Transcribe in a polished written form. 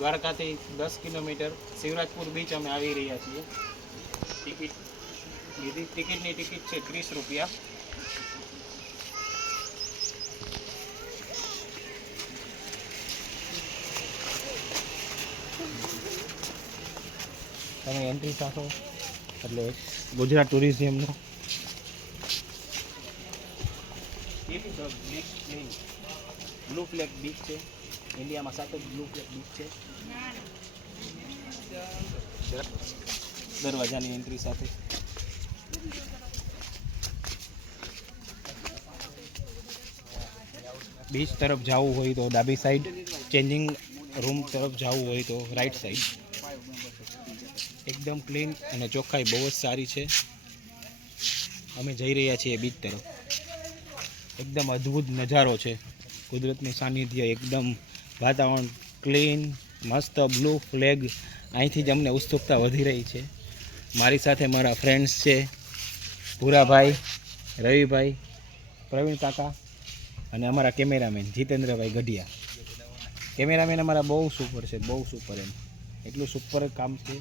દ્વારકાથી 10 kilometre Shivrajpur beach અમે આવી રહ્યા છીએ. ટિકિટ લીધી. ટિકિટની ટિકિટ છે 30 રૂપિયા. તમે એન્ટ્રી થશો એટલે ગુજરાત ટુરિઝમનો બ્લુ ફ્લેગ બીચ છે. ઇન્ડિયામાં 7 જ બ્લુ ફ્લેગ બીચ છે. દરવાજાની એન્ટ્રી સાથે બીચ તરફ જવું હોય તો ડાબી સાઈડ, ચેન્જિંગ રૂમ તરફ જવું હોય તો રાઈટ સાઈડ. એકદમ ક્લીન અને ચોખ્ખાઈ બહુ જ સારી છે. અમે જઈ રહ્યા છીએ બીચ તરફ. એકદમ અદ્ભુત નજારો છે. કુદરતનું સાનિધ્ય, એકદમ વાતાવરણ ક્લીન, મસ્ત બ્લુ ફ્લેગ. અહીંથી જ અમને ઉત્સુકતા વધી રહી છે. મારી સાથે મારા ફ્રેન્ડ્સ છે, ભૂરાભાઈ, રવિભાઈ, પ્રવીણ કાકા અને અમારા કેમેરામેન જીતેન્દ્રભાઈ ગઢિયા. કેમેરામેન અમારા બહુ સુપર છે, બહુ સુપર. એમ એટલું સુપર કામ છે.